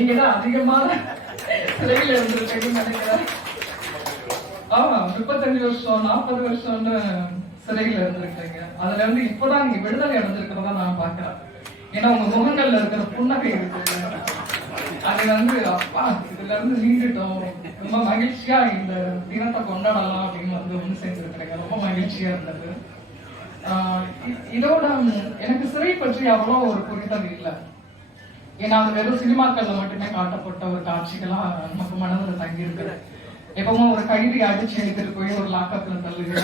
நீங்க தான் அதிகமான சிலையில இருந்திருக்கீங்கன்னு நினைக்கிறேன். ஆமா முப்பத்தஞ்சு வருஷம் நாற்பது வருஷம்னு சிலையில இருந்திருக்கீங்க. அதுல இருந்து இப்பதான் நீங்க விடுதலை அடைஞ்சிருக்கிறதா நான் பாக்குறேன் ஏன்னா உங்க முகங்கள்ல இருக்கிற புன்னகை இருக்கு. அது வந்து அப்பா இதுல இருந்து நீங்கிட்டோம் ரொம்ப மகிழ்ச்சியா இந்த தினத்தை கொண்டாடலாம் அப்படின்னு வந்து ஒண்ணு சேர்ந்திருக்கிறீங்க ரொம்ப மகிழ்ச்சியா இருந்தது. ஆஹ் இதோட எனக்கு சிறை பற்றி அவ்வளோ ஒரு புரிதல் இல்லை. ஏன்னா அது வெறும் சினிமாக்கள்ல மட்டுமே காட்டப்பட்ட ஒரு காட்சிகளா நமக்கு மனதில் தங்கி இருக்குது எப்பவும் ஒரு கைதி அடிச்சு எடுத்துட்டு போய் ஒரு லாக்கப்ல தள்ளுகிற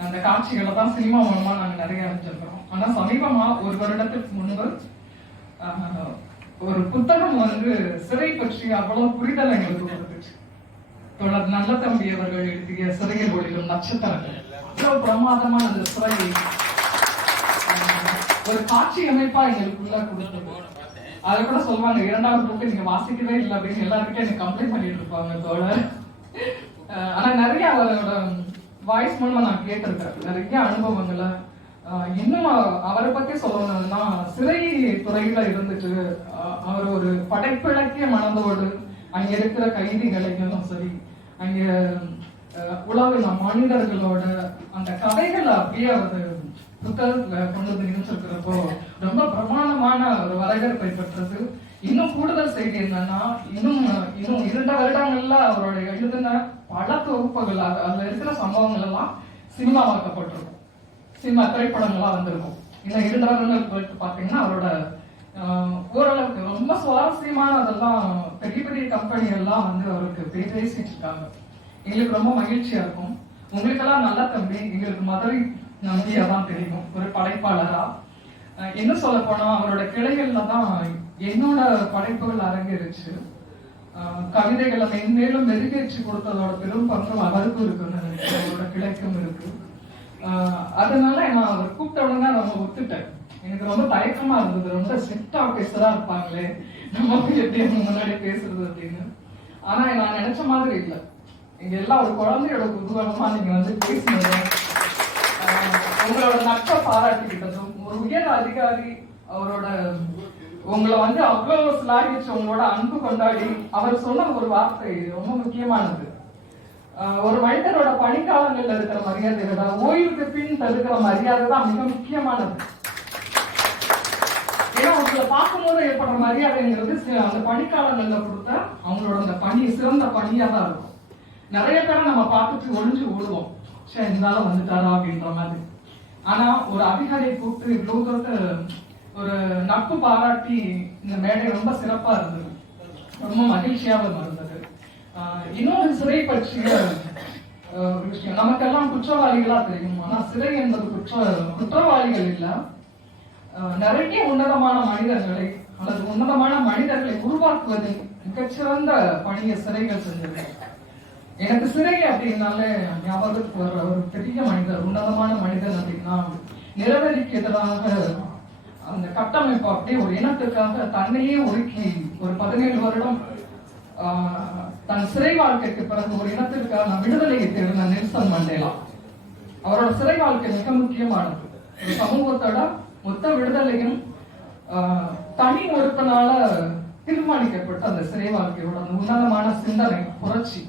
அந்த காட்சிகளை தான் சினிமா மூலமா நாங்க நிறைய அறிஞ்சிருக்கிறோம். ஆனா சமீபமா ஒரு வருடத்துக்கு முன்பு ஆஹ், ஒரு புத்தகம் வந்து சிறை பற்றி அவ்வளவு புரிதல் எங்களுக்கு வந்துச்சு தொடர் நல்ல தம்பி அவர்கள் எழுதிய சிறையில் ஒளிரும் நட்சத்திரங்கள். அவ்வளவு பிரமாதமான அந்த சிறை ஒரு காட்சி அமைப்பா எங்களுக்குள்ள கொடுத்தது. அது கூட சொல்லுவாங்க இரண்டாவது புக்கு நீங்க வாசிக்கவே இல்லை அப்படின்னு எல்லாருக்கும் எனக்கு கம்ப்ளைண்ட் பண்ணிட்டு இருப்பாங்க தோழர். ஆனா நிறைய அவரோட வாய்ஸ் மூலமா நான் கேட்டிருக்கேன் நிறைய அனுபவங்களை இன்னும் அவரை பத்தி சொல்லணும்னா சிறை துறையில இருந்துட்டு அவர் ஒரு படைப்பிழக்கிய மனதோடு அங்க இருக்கிற கைதிகளையும் சரி அங்க அஹ், மனிதர்களோட அந்த கதைகளை அப்படியே அவர் புத்தகத்துல ரொம்ப பிரமாணமான ஒரு வரவேற்பை பெற்றது இன்னும் கூடுதல் செய்தி என்னன்னா இன்னும் இன்னும் இரண்டு வருடங்கள்ல அவரோட எழுதின பல தொகுப்புகள் அதுல இருக்கிற சம்பவங்கள் எல்லாம் சினிமாவாக்கப்பட்டிருக்கும். சினிமா திரைப்படங்களா வந்திருக்கும். இன்னும் இரண்டு வருடங்கள் கழித்து பாத்தீங்கன்னா அவரோட ஓரளவுக்கு ரொம்ப சுவாரஸ்யமான அதெல்லாம் பெரிய பெரிய கம்பெனி எல்லாம் வந்து அவருக்கு பேசிட்டு இருக்காங்க. எங்களுக்கு ரொம்ப மகிழ்ச்சியா இருக்கும். உங்களுக்கெல்லாம் நல்லா தம்பி. எங்களுக்கு மதுரை நம்பியா தான் தெரியும். ஒரு படைப்பாளரா? என்ன சொல்ல போனா அவரோட கிளைகள்ல தான் என்னோட படைப்புகள் அரங்கேறிச்சு. கவிதைகளை மென்மேலும் மெருகேற்றி கொடுத்ததோட பெரும் பங்கு அவருக்கும் இருக்குன்னு நினைக்கிறேன். அவரோட கிளைக்கும் இருக்கு. அதனால நான் அவர் கூப்பிட்ட உடனே ரொம்ப ஒத்துட்டேன். எனக்கு ரொம்ப தயக்கமா இருந்தது. ரொம்ப ஸ்ட்ரிக்ட் ஆபீசரா இருப்பாங்களே. நம்ம எப்படி முன்னாடி பேசுறது அப்படின்னு. ஆனா நான் நினைச்ச மாதிரி இல்லை. இங்க எல்லாம் ஒரு குழந்தையோட குதூகலமா நீங்க வந்து பேசினது உங்களோட நட்பை பாராட்டிக்கிட்டதும் ஒரு உயர் அதிகாரி அவரோட உங்களை வந்து அவ்வளவு சிலாகிச்சு உங்களோட அன்பு கொண்டாடி அவர் சொன்ன ஒரு வார்த்தை ரொம்ப முக்கியமானது. ஆஹ் ஒரு மனிதரோட பணிக்காலங்களில் இருக்கிற மரியாதை தான் ஓய்வுக்கு பின் தடுக்கிற மரியாதை தான் மிக முக்கியமானது. ஏன்னா உங்களை பார்க்கும்போது ஏற்படுற மரியாதைங்கிறது அந்த பணிக்காலங்கள்ல கொடுத்தா அவங்களோட அந்த பணி சிறந்த பணியா தான் இருக்கும். நிறைய பேரை நம்ம பார்த்துட்டு ஒழிஞ்சு ஓடுவோம். சரி இருந்தாலும் வந்துட்டாரா அப்படின்ற மாதிரி. ஆனா ஒரு அதிகாரியை கூப்பிட்டு இவ்வளவு தூரத்தை ஒரு நட்பு பாராட்டி இந்த மேடை ரொம்ப சிறப்பா இருந்தது. ரொம்ப மகிழ்ச்சியாக இருந்தது. ஆஹ் இன்னொரு சிறை பற்றிய ஒரு விஷயம். நமக்கெல்லாம் குற்றவாளிகளா தெரியும். ஆனா சிறை என்பது குற்ற குற்றவாளிகள் இல்ல. ஆஹ் நிறைய உன்னதமான மனிதர்களை அல்லது உன்னதமான மனிதர்களை உருவாக்குவதில் மிகச்சிறந்த பணியை சிறைகள் செஞ்சது. எனக்கு சிறை அப்படின்னாலே ஞாபகத்துக்கு வர்ற ஒரு பெரிய மனிதர் உன்னதமான மனிதன் அப்படின்னா நிறவெறிக்கு எதிராக அந்த கட்டமைப்பு அப்படியே ஒரு இனத்துக்காக தன்னையே ஒதுக்கி ஒரு பதினேழு வருடம் ஆஹ், தன் சிறை வாழ்க்கைக்கு பிறகு ஒரு இனத்திற்கான விடுதலையை தேடின நெல்சன் மண்டேலா. அவரோட சிறை வாழ்க்கை மிக முக்கியமானது. ஒரு சமூகத்தோட மொத்த விடுதலையும் ஆஹ், தனி ஒருத்தனால தீர்மானிக்கப்பட்ட அந்த சிறை வாழ்க்கையோட உன்னதமான சிந்தனை புரட்சி.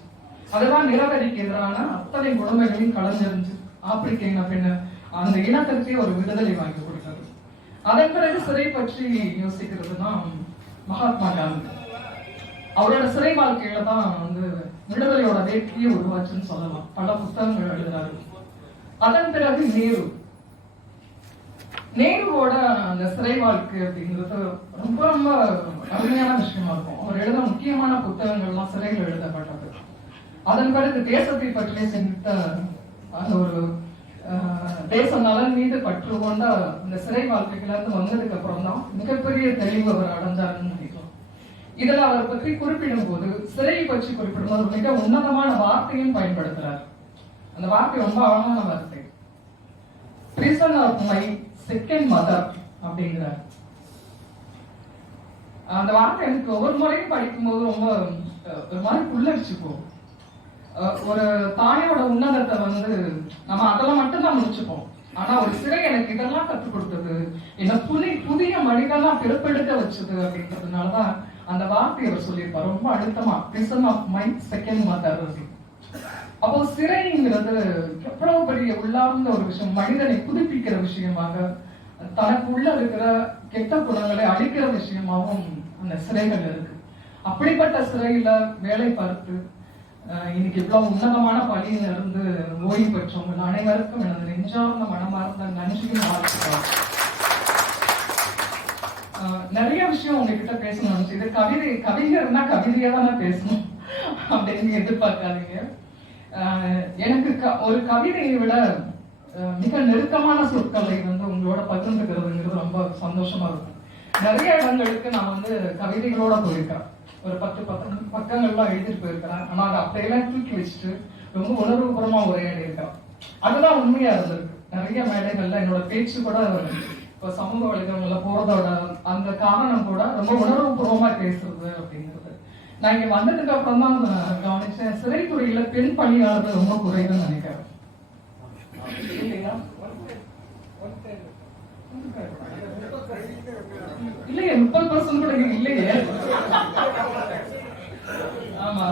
அதுதான் நிலவரிக்கு எதிரான அத்தனை உடமைகளையும் கலந்திருந்து ஆப்பிரிக்க இன பெண்ண அந்த இனத்திற்கே ஒரு விடுதலை வாங்கி கொடுத்தது. அதன் பிறகு சிறை பற்றி யோசிக்கிறது தான் மகாத்மா காந்தி. அவரோட சிறை வாழ்க்கையில தான் வந்து விடுதலையோட வேட்கையை உருவாச்சுன்னு சொல்லலாம். பல புத்தகங்கள் எழுதுறாரு. அதன் பிறகு நேரு. நேருவோட அந்த சிறை வாழ்க்கை அப்படிங்கிறது ரொம்ப ரொம்ப அருமையான விஷயமா இருக்கும். அவர் எழுத முக்கியமான புத்தகங்கள்லாம் சிறைகள் எழுதப்பட்டது. அதன் பிறகு தேசத்தை பற்றிய சிந்தித்த அந்த ஒரு ஆஹ், தேச நலன் மீது பற்று கொண்ட இந்த சிறை வாழ்க்கையிலிருந்து வந்ததுக்கு அப்புறம் தான் மிகப்பெரிய தெளிவு அவர் அடைஞ்சாருன்னு நினைக்கிறோம். இதுல அவர் பற்றி குறிப்பிடும் போது சிறையை பற்றி குறிப்பிடும் போது மிக உன்னதமான வார்த்தையும் பயன்படுத்துறார். அந்த வார்த்தை ரொம்ப அழகான வார்த்தை. Prison of my second mother அப்படிங்கிறார். அந்த வார்த்தை எனக்கு ஒவ்வொரு முறையும் படிக்கும்போது ரொம்ப ஒரு மாதிரி புல்லரிச்சு போகும். ஒரு தாயோட உன்னதத்தை வந்து நம்ம அதெல்லாம் மட்டும்தான் முடிச்சுப்போம். ஆனா ஒரு சிறை எனக்கு இதெல்லாம் கற்றுக் கொடுத்தது. என்ன புதி புதிய மனிதனா பிறப்பெடுக்க வச்சது அப்படின்றதுனாலதான் அந்த வார்த்தையை அவர் சொல்லியிருப்பார். ரொம்ப அழுத்தமா prison of mind second mother அப்போ சிறைங்கிறது எவ்வளவு பெரிய உள்ளார்ந்த ஒரு விஷயம் மனிதனை புதுப்பிக்கிற விஷயமாக தனக்கு உள்ள இருக்கிற கெட்ட குணங்களை அழிக்கிற விஷயமாகவும் அந்த சிறைகள் இருக்கு. அப்படிப்பட்ட சிறையில வேலை பார்த்து இன்னைக்கு இவ்வளவு உன்னதமான பணியில இருந்து ஓய்வு பெற்றவங்க அனைவருக்கும் எனது நெஞ்சார்ந்த மனமார்ந்த நன்றியும் வாழ்த்துக்கள். ஆஹ் நிறைய விஷயம் உங்ககிட்ட பேசணும் இது கவிதை கவிஞர்னா கவிதையா தானே பேசணும் அப்படின்னு எதிர்பார்க்காதீங்க. ஆஹ் எனக்கு க- ஒரு கவிதையை விட மிக நெருக்கமான சொற்களை வந்து உங்களோட பகிர்ந்துக்கிறதுங்கிறது ரொம்ப சந்தோஷமா இருக்கும். நிறைய இடங்களுக்கு நான் வந்து கவிதைகளோட போயிருக்கேன். ஒரு பத்து பத்து பக்கங்கள்லாம் எழுதிட்டு போயிருக்கிறான் ஆனா அதை அப்படியெல்லாம் தூக்கி வச்சுட்டு ரொம்ப உணர்வுபூர்வமா உரையாடி இருக்கேன் அதுதான் உண்மையா இருந்திருக்கு. நிறைய மேடைகள்ல என்னோட பேச்சு கூட இப்போ சமூக வலைதளங்கள்ல போறதோட அந்த காரணம் கூட ரொம்ப உணர்வுபூர்வமா பேசுறது அப்படிங்கிறது. நான் இங்க வந்ததுக்கு அப்புறம் தான் நான் கவனிச்சேன். சிறைத்துறையில பெண் பணியாளர்கள் ரொம்ப குறைவுன்னு நினைக்கிறேன். இல்லைங்களா இல்லையே முப்பது பர்சன்ட் கூட இங்க இல்லையே. ஆமா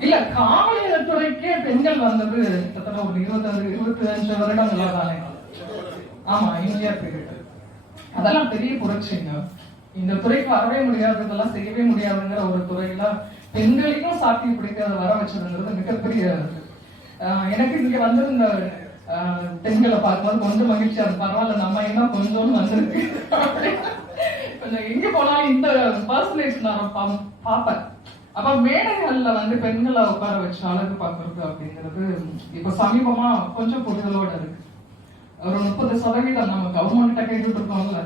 இல்ல காவலியர் துறைக்கே பெண்கள் வந்தது கிட்டத்தட்ட ஒரு இருபத்தஞ்சு இருபத்தி அஞ்சு வருடங்கள் தானே. ஆமா இந்தியா பீரியட் அதெல்லாம் பெரிய புரட்சிங்க. இந்த துறைக்கு வரவே முடியாது இதெல்லாம் செய்யவே முடியாதுங்கிற ஒரு துறையில பெண்களையும் சாத்தியம் பிடிக்க வர வச்சதுங்கிறது மிகப்பெரிய ஆஹ் எனக்கு இங்க வந்திருந்த பெண்களை பார்க்கும்போது கொஞ்சம் மகிழ்ச்சியா இருக்கு பரவாயில்ல நம்ம என்ன கொஞ்சோன்னு வந்திருக்கு. கொஞ்சம் எங்க போனாலும் இந்த பர்சனேஜ் நான் பார்ப்பேன். அப்ப மேடைகள்ல வந்து பெண்களை உட்கார வச்சு அழகு பார்க்கறது அப்படிங்கிறது இப்ப சமீபமா கொஞ்சம் புரிதலோட இருக்கு. ஒரு முப்பது சதவீதம் நம்ம கவர்மெண்ட்ட கேட்டுட்டு இருக்கோம்ல.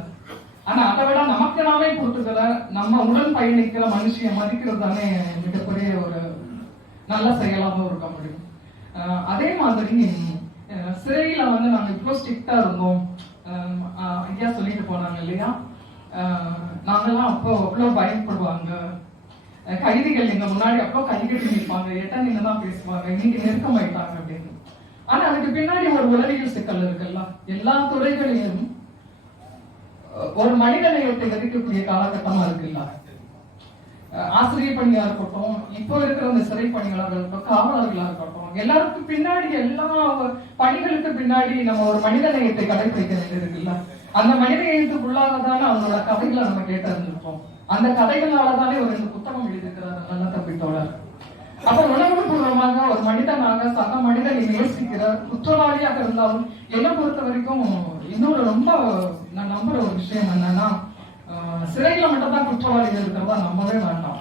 ஆனா அதை விட நமக்கு நாமே கொடுத்துக்கிற நம்ம உடன் பயணிக்கிற மனுஷிய மதிக்கிறது தானே மிகப்பெரிய ஒரு நல்ல செயலாகவும் இருக்க முடியும். அதே மாதிரி சிறையில வந்து நாங்க இவ்வளவு ஸ்ட்ரிக்டா இருந்தோம். ஐயா சொல்லிட்டு போனாங்க இல்லையா? நாங்கெல்லாம் அப்போ அவ்வளவு பயப்படுவாங்க. அஹ் கைதிகள் எங்க முன்னாடி அப்போ கைகட்டி நிற்பாங்க. எட்ட நின்று தான் பேசுவாங்க. இன்னைக்கு நெருக்கமாயிட்டாங்க அப்படின்னு. ஆனா அதுக்கு பின்னாடி ஒரு உளவியல் சிக்கல் இருக்குல்ல. எல்லா துறைகளிலும் ஒரு மனிதனை எட்டு விதிக்கக்கூடிய காலகட்டமா இருக்குல்ல. ஆசிரியர் பணியா இருக்கட்டும் இப்போ இருக்கிற அந்த சிறை பணியாளர்கள் இருக்கட்டும் காவலர்களா இருக்கட்டும் எல்லாருக்கும் பின்னாடி எல்லா பணிகளுக்கு பின்னாடி நம்ம ஒரு மனித நேயத்தை கடைபிடிக்க வேண்டியது இருக்குல்ல அந்த மனித நேயத்துக்குள்ளாகதானே அவங்களோட கதைகளை நம்ம கேட்டிருந்திருப்போம் அந்த கதைகளாலதானே ஒரு ரெண்டு புத்தகம் எழுதியிருக்கிறார் நல்ல தம்பி தோழர். அப்ப உணர்வுபூர்வமாக ஒரு மனிதனாக சக மனிதனை நேசிக்கிற குற்றவாளியாக இருந்தாலும் என்னை பொறுத்த வரைக்கும் இன்னொரு ரொம்ப நான் நம்புற ஒரு விஷயம் என்னன்னா சிறையில மட்டும் தான் குற்றவாளிகள் இருக்கிறதா நம்பவே வேண்டாம்.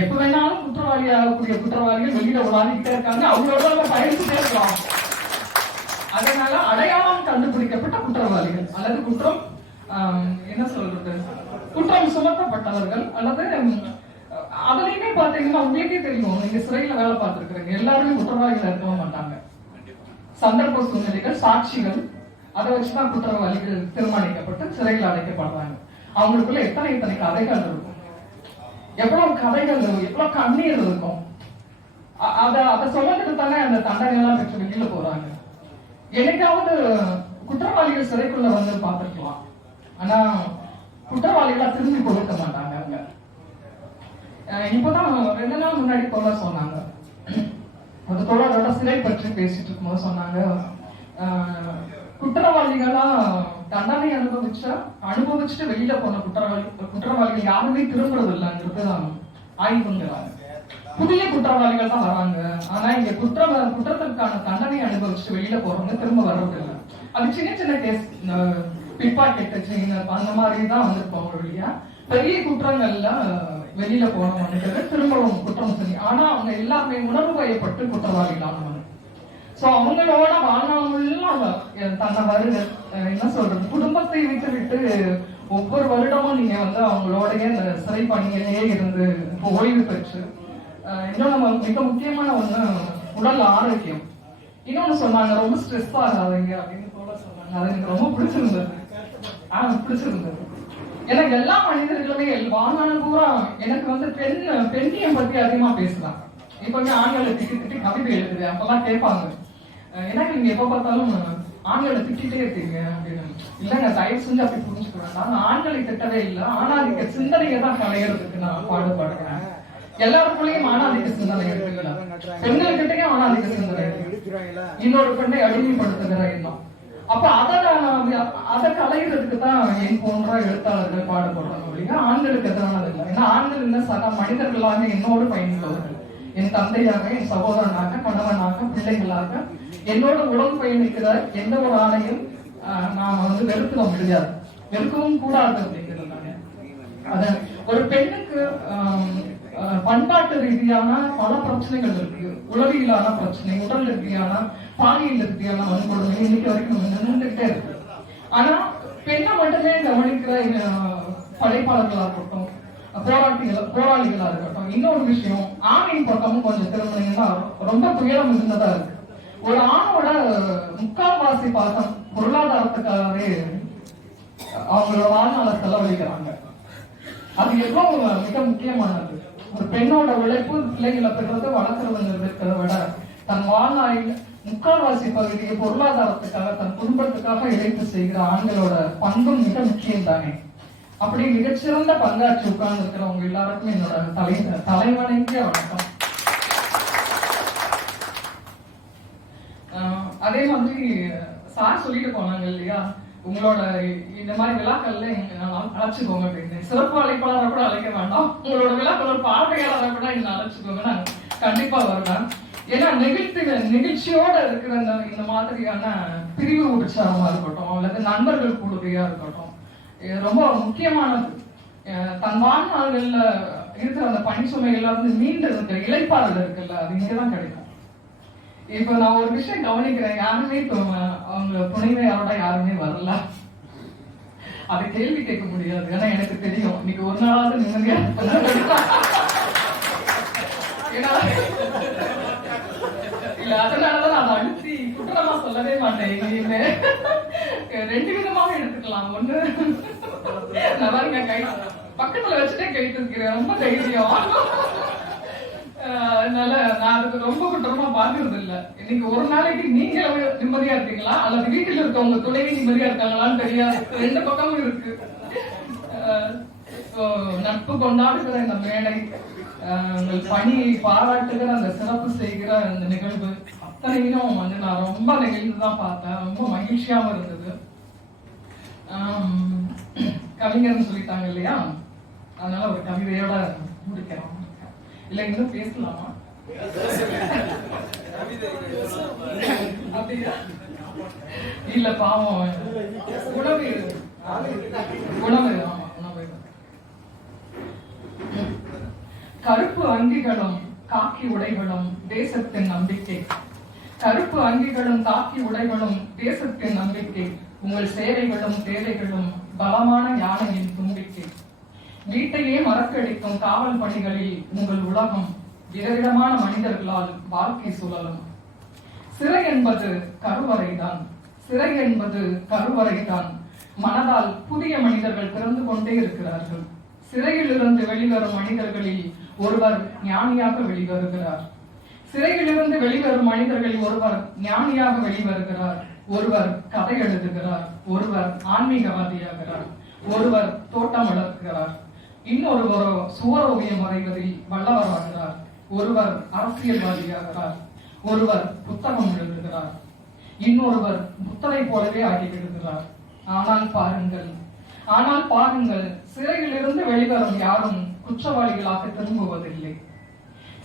எப்ப வேணாலும் குற்றவாளி ஆகக்கூடிய குற்றவாளிகள் வெளியில உலாதிக்கிட்டே இருக்காங்க. அவங்களோட நம்ம பயணிச்சுட்டே இருக்கலாம் அதனால அடையாளம் கண்டுபிடிக்கப்பட்ட குற்றவாளிகள் அல்லது குற்றம் என்ன சொல்றது? குற்றம் சுமத்தப்பட்டவர்கள் அல்லது அதுலயுமே பாத்தீங்கன்னா உங்களுக்கே தெரியும். நீங்க சிறையில வேலை பார்த்திருக்கிறீங்க. எல்லாருமே குற்றவாளிகள் இருக்கவும் மாட்டாங்க. சந்தர்ப்ப சூழ்நிலைகள் சாட்சிகள் அதை வச்சுதான் குற்றவாளிகள் தீர்மானிக்கப்பட்டு சிறையில் அடைக்கப்படுறாங்க. அவங்களுக்குள்ள எத்தனை எத்தனை கதைகள் இருக்கும்? எவ்வளவு கதைகள் இருக்கும்? எவ்வளவு கண்ணீர் இருக்கும்? அ- அத அதை சொல்லிட்டு தானே அந்த தண்டனை எல்லாம் பெற்று வெளியில போறாங்க. என்னைக்காவது குற்றவாளிகள் சிறைக்குள்ள வந்து பார்த்திருக்கலாம். ஆனா குற்றவாளிகளா திரும்பி கொடுக்க மாட்டாங்க அங்க. அஹ் இப்பதான் ரெண்டு நாள் முன்னாடி தோழர் சொன்னாங்க. அந்த தோழரோட சிறை பற்றி பேசிட்டு இருக்கும்போது சொன்னாங்க. குற்றவாளிகளா தண்டனை அனுபவிச்ச அனுபவிச்சுட்டு வெளியில போன குற்றவாளி குற்றவாளிகள் யாருமே திரும்புறது இல்லைங்கிறது ஆய்வுங்கிறாங்க புதிய குற்றவாளிகள் தான் வராங்க. ஆனா இங்க குற்ற குற்றத்திற்கான தண்டனை அனுபவிச்சுட்டு வெளியில போறவங்க திரும்ப வர்றது இல்லை அது சின்ன சின்ன கேஸ் பிற்பாக்கெட்டு செயின் அந்த மாதிரி தான் வந்திருப்பாங்க வழியா. பெரிய குற்றங்கள்ல வெளியில போன திரும்பவும் குற்றம் செஞ்சு ஆனா அவங்க எல்லாருமே உணர்வு வயப்பட்டு குற்றவாளிகளானவங்க சோ அவங்களோட வாழ்நாளெல்லாம் தன்னை வருட என்ன சொல்றது? குடும்பத்தை விட்டு விட்டு ஒவ்வொரு வருடமும் நீங்க வந்து அவங்களோடய இந்த சிறை பணியிலேயே இருந்து இப்போ ஓய்வு பெற்று இன்னொன்று நம்ம மிக முக்கியமான ஒண்ணு உடல் ஆரோக்கியம். இன்னொன்னு சொன்னாங்க ரொம்ப ஸ்ட்ரெஸ் ஆகாதீங்க அப்படின்னு கூட சொன்னாங்க. அது எனக்கு ரொம்ப பிடிச்சிருந்தது. ஆஹ் பிடிச்சிருந்தது. எனக்கு எல்லா மனிதர்களுமே வாழ்நாள் பூரா எனக்கு வந்து பெண் பெண்ணியம் பத்தி அதிகமா பேசுறாங்க இப்ப வந்து ஆண்களை திட்டி திட்டி கவிதை எழுதுது. அப்பெல்லாம் கேட்பாங்க. ஏன்னா நீங்க எப்ப பார்த்தாலும் ஆண்களை திட்டிட்டே இருக்கீங்க அப்படின்னு. இல்லைங்க தயவு செஞ்சு அப்படி புரிஞ்சுக்க நான் ஆண்களை திட்டவே இல்லை. ஆணாதிக்க சிந்தனையை தான் கலையறதுக்கு நான் பாடுபடுறேன். எல்லாருக்குள்ளேயும் ஆணாதிக்க சிந்தனை இருக்குல்ல. பெண்கள்கிட்டயும் ஆணாதிக்க சிந்தனை இருக்கு. இன்னொரு பெண்ணை அடிமைப்படுத்துகிற எண்ணம். அப்ப அதை நான் அதை கலையிறதுக்கு தான் என் போன்ற எழுத்தாளர்கள் பாடுபடுறாங்க. அப்படின்னா ஆண்களுக்கு எதிரானது இல்லை. ஏன்னா ஆண்கள் என்ன சக மனிதர்களாக என்னோடு பயன்படுவார்கள் என் தந்தையாக என் சகோதரனாக கணவனாக பிள்ளைகளாக என்னோட உடன் பயணிக்கிற எந்த ஒரு ஆணையும் ஆஹ், நான் வந்து வெறுக்க முடியாது. வெறுக்கவும் கூடாது அப்படிங்கிறது தானே அது ஒரு பெண்ணுக்கு பண்பாட்டு ரீதியான பல பிரச்சனைகள் இருக்கு. உளவியலான பிரச்சனை உடல் ரீதியான பாலியல் ரீதியான வன்கொடுமை இன்னைக்கு வரைக்கும் நின்றுகிட்டே இருக்கு. ஆனா பெண்ணை மட்டுமே கவனிக்கிற படைப்பாளர்களா இருக்கட்டும் போராட்டிகள் போராளிகளா இருக்கட்டும் இன்னொரு விஷயம் ஆணின் பக்கமும் கொஞ்சம் திரும்பினீங்கன்னா ரொம்ப துயரம் இருந்ததா இருக்கு. ஒரு ஆணோட முக்கால்வாசி பாசம் பொருளாதாரத்துக்காகவே அவங்களோட வாழ்நாளை செலவழிக்கிறாங்க. அது எவ்வளவு மிக முக்கியமானது. ஒரு பெண்ணோட உழைப்பு பிள்ளைகளை பெறுறது வளர்க்கறதுங்கிறத விட தன் வாழ்நாளில் முக்கால்வாசி பகுதியை பொருளாதாரத்துக்காக தன் குடும்பத்துக்காக இழைப்பு செய்கிற ஆண்களோட பங்கும் மிக முக்கியம் தானே அப்படி மிகச்சிறந்த பங்காற்றி உட்கார்ந்து இருக்கிறவங்க எல்லாருக்கும் என்னோட தலை தலைவணங்கிய வணக்கம். அதே மாதிரி சார் சொல்லிட்டு போனாங்க இல்லையா? உங்களோட இந்த மாதிரி விழாக்கள்ல அழைச்சுக்கோங்க அப்படின்னு. சிறப்பு அழைப்பாளரை கூட அழைக்க வேண்டாம். உங்களோட விழாக்கள் ஒரு பார்வையாளரை கூட என்ன அழைச்சுக்கோங்க. நான் கண்டிப்பா வருவேன். ஏன்னா நெகிழ்த்து நிகழ்ச்சியோட இருக்கிற இந்த இந்த மாதிரியான பிரிவு உற்சாகமா இருக்கட்டும் அல்லது நண்பர்கள் கூடுதையா இருக்கட்டும் இது ரொம்ப முக்கியமானது. தன் வாழ்நாள்கள்ல இருக்கிற அந்த பணி சுமைகள்ல வந்து மீண்டு இருக்கிற இலைப்பாறுதல் இருக்குல்ல அது இங்கதான் கிடைக்கும். இப்ப நான் ஒரு விஷயம் கவனிக்கிறேன் யாருமே இப்ப அவங்க துணைவையாரோட யாருமே வரல. அதை கேள்வி கேட்க முடியாது ஏன்னா எனக்கு தெரியும். இன்னைக்கு ஒரு நாளாவது நிம்மதியா ஏன்னா இல்ல அதனாலதான் நான் அழுத்தி குற்றமா சொல்லவே மாட்டேன் ரெண்டு விதமாக எடுத்துக்கலாம். ஒண்ணு பாருங்க பக்கத்துல வச்சுட்டே கை தூக்கிறேன் ரொம்ப தைரியம். ஆஹ் அதனால நான் அதுக்கு ரொம்ப குற்றமா பாக்குறது இல்ல. இன்னைக்கு ஒரு நாளைக்கு நீங்க நிம்மதியா இருக்கீங்களா அல்லது வீட்டில் இருக்கவங்க துணைவி நிம்மதியா இருக்காங்களான்னு தெரியாது. ரெண்டு பக்கமும் இருக்கு. நட்பு கொண்டாடுகிற இந்த மேடை ஆஹ் உங்கள் பணியை பாராட்டுகிற அந்த சிறப்பு செய்கிற அந்த நிகழ்வு அத்தனையும் வந்து நான் ரொம்ப நெகிழ்ந்து தான் பார்த்தேன். ரொம்ப மகிழ்ச்சியாவும் இருந்தது. கவிஞர்னு சொல்லிட்டாங்க இல்லையா? அதனால ஒரு கவிதையோட முடிக்கிறோம். இல்ல இன்னும் பேசலாமா? இல்ல பாவம். உணவு. உணவு ஆமா உணவு. கருப்பு அங்கிகளும் காக்கி உடைகளும் தேசத்தின் நம்பிக்கை. கருப்பு அங்கிகளும் காக்கி உடைகளும் தேசத்தின் நம்பிக்கை. உங்கள் சேவைகளும் தேவைகளும் பலமான யானையின் தும்பிக்கு வீட்டையே மறக்கடிக்கும் காவல் பணிகளில் உங்கள் உலகம் விதவிதமான மனிதர்களால் வாழ்க்கை சுழலும். சிறை என்பது கருவறைதான். சிறை என்பது கருவறைதான். மனதால் புதிய மனிதர்கள் பிறந்து கொண்டே இருக்கிறார்கள். சிறையில் இருந்து வெளிவரும் மனிதர்களில் ஒருவர் ஞானியாக வெளிவருகிறார். சிறையிலிருந்து வெளிவரும் மனிதர்களில் ஒருவர் ஞானியாக வெளிவருகிறார். ஒருவர் கதை எழுதுகிறார் ஒருவர் ஆன்மீகவாதியாகிறார் ஒருவர் தோட்டம் வளர்க்கிறார் இன்னொருவரோ சுவரோவியம் வரைவதில் வல்லவராகிறார் ஒருவர் அரசியல்வாதியாகிறார் ஒருவர் புத்தகம் எழுதுகிறார் இன்னொருவர் புத்தரை போலவே ஆகிவிடுகிறார். ஆனால் பாருங்கள் ஆனால் பாருங்கள் சிறையிலிருந்து வெளிவரும் யாரும் குற்றவாளிகளாக திரும்புவதில்லை.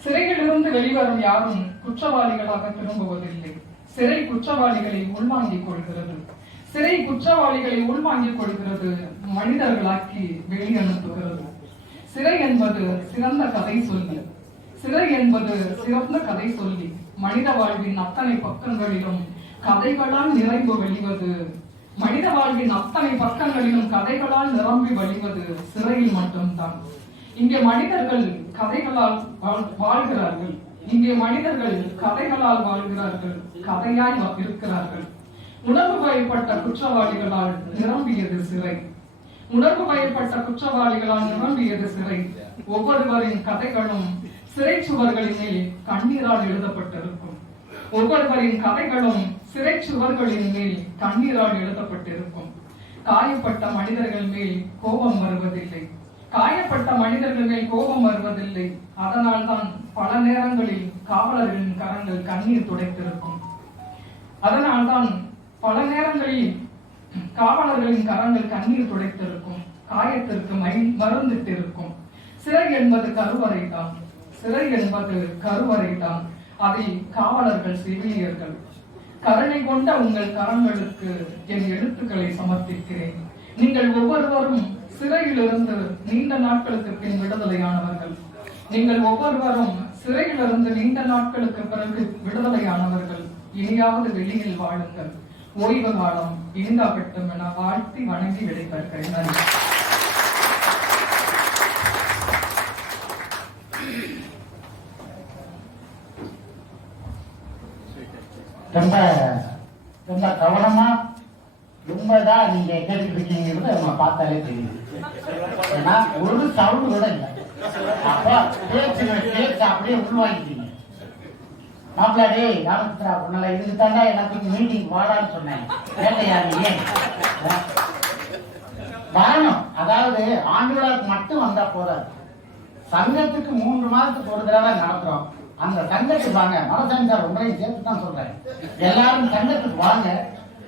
சிறையிலிருந்து வெளிவரும் யாரும் குற்றவாளிகளாக திரும்புவதில்லை. சிறை குற்றவாளிகளை உள்வாங்கிக் கொள்கிறது. சிறை குற்றவாளிகளை உள்வாங்கிக் கொள்கிறது மனிதர்களாக்கி வெளியனுப்புகிறது. சிறை என்பது சிறந்த கதை சொல்லி. சிறை என்பது சிறந்த கதை சொல்லி. மனித வாழ்வின் அத்தனை பக்கங்களிலும் கதைகளால் நிறைந்து வெளிவது மனித வாழ்வின் அத்தனை பக்கங்களிலும் கதைகளால் நிரம்பி வழிவது சிறையில் மட்டும்தான். இங்கே மனிதர்கள் கதைகளால் வாழ்- வாழ்கிறார்கள். இங்கே மனிதர்கள் கதைகளால் வாழ்கிறார்கள் கதையாய் இருக்கிறார்கள் உணர்வு வயப்பட்ட குற்றவாளிகளால் நிரம்பியது சிறை. உணர்வு வயப்பட்ட குற்றவாளிகளால் நிரம்பியது சிறை. ஒவ்வொருவரின் கதைகளும் சிறை சுவர்களின் மேல் கண்ணீரால் எழுதப்பட்டிருக்கும். ஒவ்வொருவரின் கதைகளும் சிறை சுவர்களின் மேல் கண்ணீரால் எழுதப்பட்டிருக்கும். காயப்பட்ட மனிதர்கள் மேல் கோபம் வருவதில்லை. காயப்பட்ட மனிதர்கள் மேல் கோபம் வருவதில்லை. அதனால்தான் பல நேரங்களில் காவலர்களின் கரங்கள் கண்ணீர் துடைத்திருக்கும். அதனால்தான் பல நேரங்களில் காவலர்களின் கரங்கள் கண்ணீர் துடைத்திருக்கும் காயத்திற்கு மை மருந்திட்டிருக்கும். சிறை என்பது கருவறை தான் சிறை என்பது கருவறை தான் அதை காவலர்கள் செவிலியர்கள் கருணை கொண்ட உங்கள் கரங்களுக்கு என் எழுத்துக்களை சமர்ப்பிக்கிறேன். நீங்கள் ஒவ்வொருவரும் சிறையிலிருந்து நீண்ட நாட்களுக்கு பின் விடுதலையானவர்கள். நீங்கள் ஒவ்வொருவரும் சிறையிலிருந்து நீண்ட நாட்களுக்கு பிறகு விடுதலையானவர்கள். இனியாவது வெளியில் வாழுங்கள். ஓய்வு காலம் இனிதாகட்டும் என வாழ்த்தி வணங்கி விடைபெறுகிறேன். நன்றி ரொம்ப ரொம்ப கவனமா ரொம்பதான் நீங்க கேட்டுட்டு இருக்கீங்கிறது நம்ம பார்த்தாலே தெரியுது. ஏன்னா ஒரு சவுண்டு கூட இல்லை. அப்ப பேச்சு பேச்சு அப்படியே உள்வாங்கிட்டீங்க மாப்பிள்ளா டேய் ராமச்சந்திரா உன்னால இதுக்கு தாண்டா எனக்கு மீட்டிங் வாடான்னு சொன்னேன் கேட்டையா நீ வரணும் அதாவது ஆண்டு மட்டும் வந்தா போதாது சங்கத்துக்கு மூன்று மாதத்துக்கு ஒரு தடவை நடத்துறோம் அந்த சங்கத்துக்கு வாங்க மனசாமி சார் உங்களையும் சேர்த்து தான் சொல்றேன் எல்லாரும் சங்கத்துக்கு வாங்க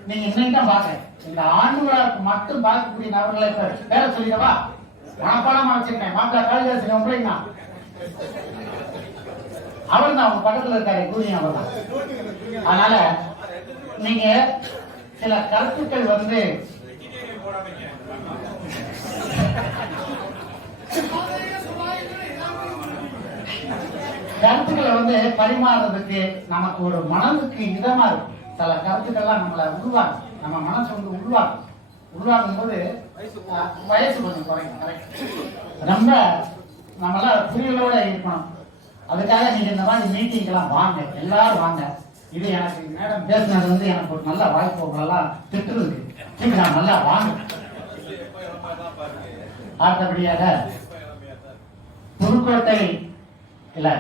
நீங்க இன்னைக்கு தான் பாக்க இந்த ஆண்டு மட்டும் பார்க்கக்கூடிய நபர்களை இப்ப பேர சொல்லிடவா? மனப்பாடமா வச்சிருக்கேன் மாப்பிள்ளா காளிதாசன் உங்களையும் தான் அவர் தான் அவங்க பக்கத்துல இருக்காரு கூலியும் அவர் தான். அதனால நீங்க சில கருத்துக்கள் வந்து கருத்துக்களை வந்து பரிமாறுறதுக்கு நமக்கு ஒரு மனதுக்கு இதமா இருக்கும் சில கருத்துக்கள்லாம் நம்மளை உருவாக்கும். நம்ம மனசு வந்து உருவாக்கும். உருவாகும் போது வயசு கொஞ்சம் குறையும் ரொம்ப நம்மளாம் புரியலோட இருக்கணும். அதுக்காக நீங்க இந்த மாதிரி மீட்டிங்க்கெல்லாம் வாங்க எல்லாரும் வாங்க. இது எனக்கு மேடம் பேசினது வந்து எனக்கு ஒரு நல்ல வாய்ப்பு உங்களெல்லாம் திட்டுறது சீக்கிரம் நல்லா வாங்க அடுத்தபடியாக புதுக்கோட்டை இல்லை